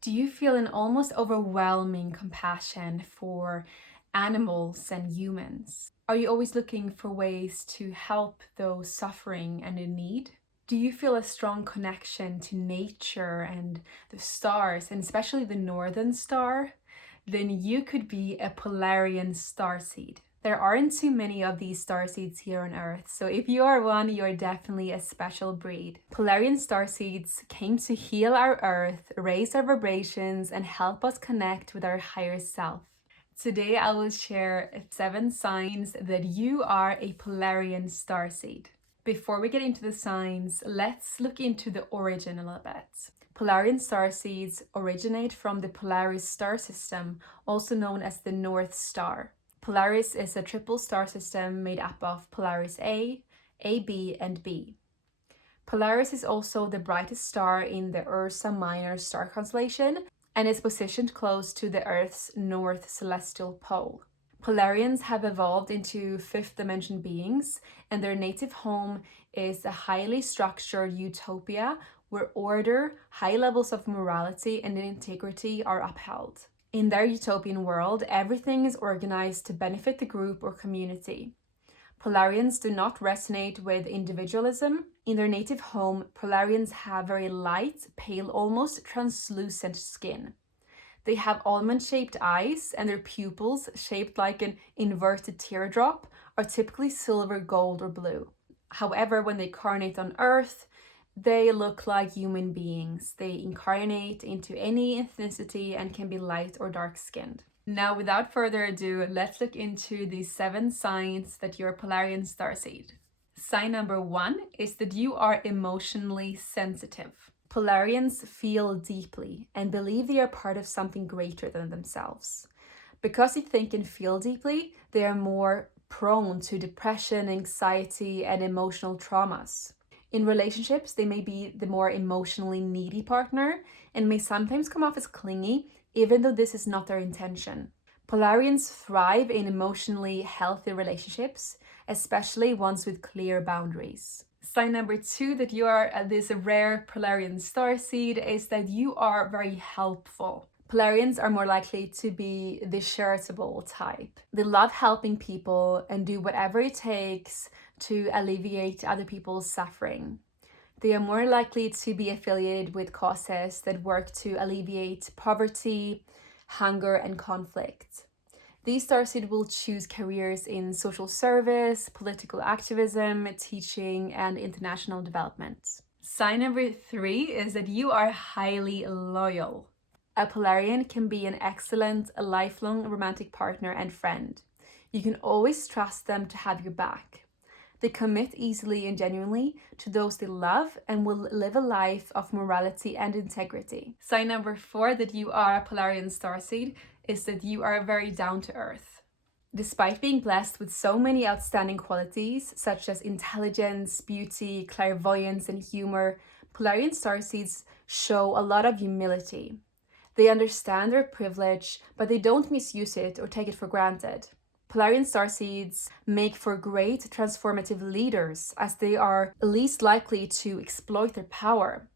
Do you feel an almost overwhelming compassion for animals and humans? Are you always looking for ways to help those suffering and in need? Do you feel a strong connection to nature and the stars, and especially the northern star? Then you could be a Polarian starseed. There aren't too many of these starseeds here on Earth, so if you are one, you are definitely a special breed. Polarian starseeds came to heal our Earth, raise our vibrations, and help us connect with our higher self. Today I will share 7 signs that you are a Polarian starseed. Before we get into the signs, let's look into the origin a little bit. Polarian starseeds originate from the Polaris star system, also known as the North Star. Polaris is a triple star system made up of Polaris A, AB, and B. Polaris is also the brightest star in the Ursa Minor star constellation and is positioned close to the Earth's north celestial pole. Polarians have evolved into fifth dimension beings, and their native home is a highly structured utopia where order, high levels of morality, and integrity are upheld. In their utopian world, everything is organized to benefit the group or community. Polarians do not resonate with individualism. In their native home, Polarians have very light, pale, almost translucent skin. They have almond-shaped eyes, and their pupils, shaped like an inverted teardrop, are typically silver, gold, or blue. However, when they incarnate on Earth, they look like human beings. They incarnate into any ethnicity and can be light or dark-skinned. Now, without further ado, let's look into the 7 signs that you're a Polarian starseed. Sign number 1 is that you are emotionally sensitive. Polarians feel deeply and believe they are part of something greater than themselves. Because they think and feel deeply, they are more prone to depression, anxiety, and emotional traumas. In relationships, they may be the more emotionally needy partner and may sometimes come off as clingy, even though this is not their intention. Polarians thrive in emotionally healthy relationships, especially ones with clear boundaries. Sign number 2 that you are this rare Polarian starseed is that you are very helpful. Polarians are more likely to be the charitable type. They love helping people and do whatever it takes to alleviate other people's suffering. They are more likely to be affiliated with causes that work to alleviate poverty, hunger, and conflict. These starseed will choose careers in social service, political activism, teaching, and international development. Sign number 3 is that you are highly loyal. A Polarian can be an excellent, lifelong romantic partner and friend. You can always trust them to have your back. They commit easily and genuinely to those they love and will live a life of morality and integrity. Sign number 4 that you are a Polarian starseed is that you are very down to earth. Despite being blessed with so many outstanding qualities such as intelligence, beauty, clairvoyance, and humor, Polarian starseeds show a lot of humility. They understand their privilege, but they don't misuse it or take it for granted. Polarian starseeds make for great transformative leaders as they are least likely to exploit their power.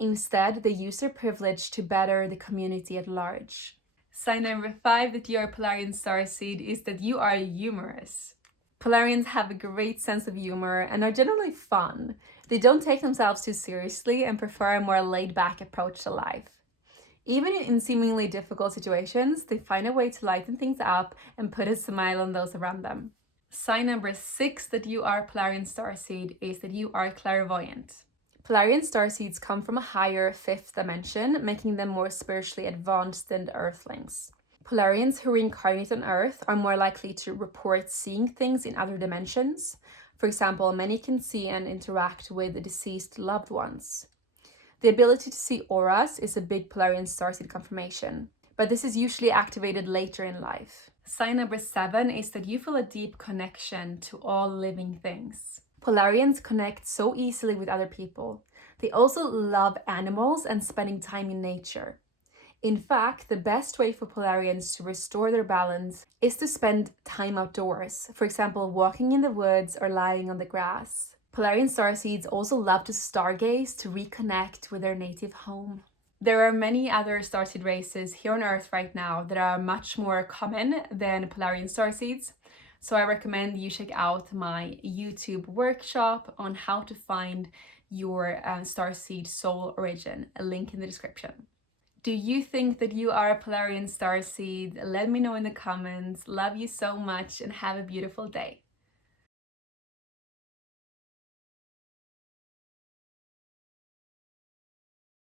Instead, they use their privilege to better the community at large. Sign number 5 that you are a Polarian starseed is that you are humorous. Polarians have a great sense of humor and are generally fun. They don't take themselves too seriously and prefer a more laid-back approach to life. Even in seemingly difficult situations, they find a way to lighten things up and put a smile on those around them. Sign number 6 that you are a Polarian starseed is that you are clairvoyant. Polarian starseeds come from a higher 5th dimension, making them more spiritually advanced than the Earthlings. Polarians who reincarnate on Earth are more likely to report seeing things in other dimensions. For example, many can see and interact with deceased loved ones. The ability to see auras is a big Polarian starseed confirmation, but this is usually activated later in life. Sign number 7 is that you feel a deep connection to all living things. Polarians connect so easily with other people. They also love animals and spending time in nature. In fact, the best way for Polarians to restore their balance is to spend time outdoors, for example, walking in the woods or lying on the grass. Polarian starseeds also love to stargaze to reconnect with their native home. There are many other starseed races here on Earth right now that are much more common than Polarian starseeds. So I recommend you check out my YouTube workshop on how to find your starseed soul origin, a link in the description. Do you think that you are a Polarian starseed? Let me know in the comments. Love you so much and have a beautiful day.